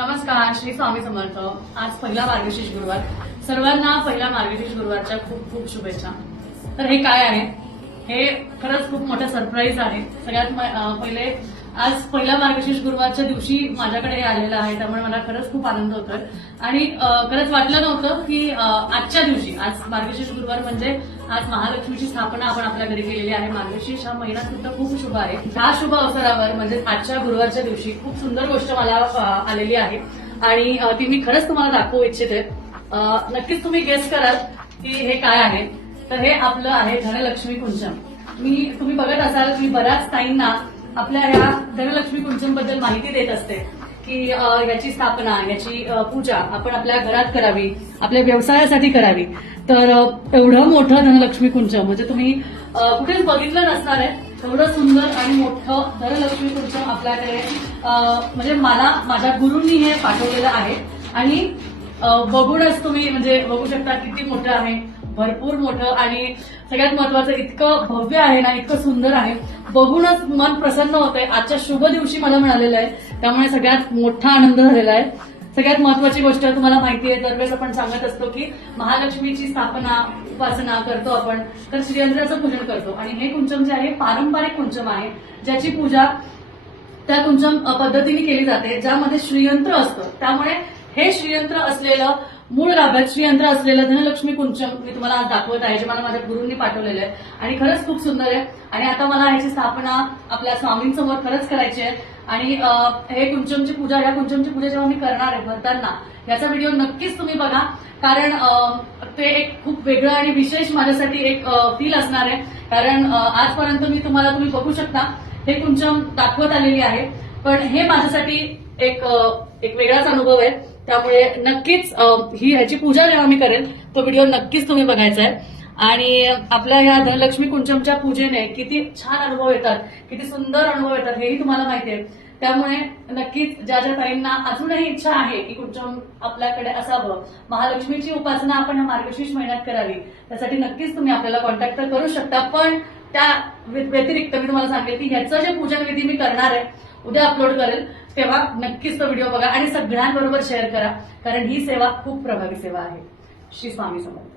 नमस्कार, श्री स्वामी समर्थ। आज पहिला मार्गशीर्ष गुरुवार, सर्वांना पहिला मार्गशीर्ष गुरुवारच्या खूप खूप शुभेच्छा। तर हे काय आहे, हे खरंच खूप मोठं सरप्राईज आहे। सगळ्यात पहिले आज पहिला मार्गशीर्ष गुरुवारच्या दिवशी माझ्याकडे हे आलेलं आहे, त्यामुळे मला खरंच खूप आनंद होतोय आणि खरंच वाटलं नव्हतं की आजच्या दिवशी, आज मार्गशीर्ष गुरुवार म्हणजे आज महालक्ष्मीची स्थापना आपण आपल्या घरी केलेली आहे। मार्गशीर्ष हा महिना सुद्धा खूप शुभ आहे। ह्या शुभ अवसरावर म्हणजे आजच्या गुरुवारच्या दिवशी खूप सुंदर गोष्ट मला आलेली आहे आणि ती मी खरंच तुम्हाला दाखवू इच्छिते। नक्कीच तुम्ही गेस कराल की हे काय आहे। तर हे आपलं आहे धनलक्ष्मी कुंचम। तुम्ही बघत असाल की बऱ्याच ताईंना आपल्या ह्या धनलक्ष्मी कुंचम बद्दल माहिती देत असते की याची स्थापना, याची पूजा आपण आपल्या घरात करावी, आपल्या व्यवसायासाठी करावी। तर एवढं मोठं धनलक्ष्मी कुंचम म्हणजे तुम्ही कुठेच बघितलं नसणार आहे। एवढं सुंदर आणि मोठं धनलक्ष्मी कुंचम आपल्याकडे म्हणजे मला माझ्या गुरूंनी हे पाठवलेलं आहे आणि बघूनच तुम्ही म्हणजे बघू शकता किती मोठं आहे, भरपूर मोठं आणि सगळ्यात महत्वाचं इतकं भव्य आहे ना, इतकं सुंदर आहे, बघूनच मन प्रसन्न होतंय। आजच्या शुभ दिवशी मला मिळालेलं आहे, त्यामुळे सगळ्यात मोठा आनंद झालेला आहे। सगळ्यात महत्वाची गोष्ट तुम्हाला माहिती आहे, दरवेळेस आपण सांगत असतो की महालक्ष्मीची स्थापना उपासना करतो आपण, तर श्रीयंत्राचं पूजन करतो आणि हे कुंचम जे आहे पारंपरिक कुंचम आहे, ज्याची पूजा त्या कुंचम पद्धतीने केली जाते, ज्यामध्ये श्रीयंत्र असतं। त्यामुळे हे श्रीयंत्र असलेलं, मूळ गाभ्यात श्रीयंत्र असलेलं धनलक्ष्मी कुंचम मी तुम्हाला आज दाखवत आहे, जे मला माझ्या गुरूंनी पाठवलेलं आहे आणि खरंच खूप सुंदर आहे। आणि आता मला ह्याची स्थापना आपल्या स्वामींसमोर खरंच करायची आहे आणि हे कुंचमची पूजा, या कुंचमची पूजा जेव्हा मी करणार आहे भरताना, याचा व्हिडिओ नक्कीच तुम्ही बघा, कारण ते एक खूप वेगळं आणि विशेष माझ्यासाठी एक फील असणार आहे। कारण आजपर्यंत मी तुम्ही बघू शकता हे कुंचम दाखवत आलेली आहे, पण हे माझ्यासाठी एक वेगळाच अनुभव आहे। त्यामुळे नक्कीच ह्याची पूजा जेव्हा मी करेन तो व्हिडिओ नक्कीच तुम्ही बघायचा आहे। आणि आपल्या ह्या धनलक्ष्मी कुंचमच्या पूजेने किती छान अनुभव येतात, किती सुंदर अनुभव येतात हेही तुम्हाला माहिती आहे। त्यामुळे नक्कीच ज्या ज्या ताईंना अजूनही इच्छा आहे की कुंचम आपल्याकडे असावं, महालक्ष्मीची उपासना आपण ह्या मार्गशीर्ष महिन्यात करावी, त्यासाठी नक्कीच तुम्ही आपल्याला कॉन्टॅक्ट तर करू शकता। पण त्या व्यतिरिक्त मी तुम्हाला सांगेल की ह्याचं जे पूजन विधी मी करणार आहे, उद्या अपलोड करेल, तेव्हा नक्कीच तो व्हिडिओ बघा आणि सगळ्यांबरोबर शेअर करा, कारण ही सेवा खूप प्रभावी सेवा आहे। श्री स्वामी समर्थ।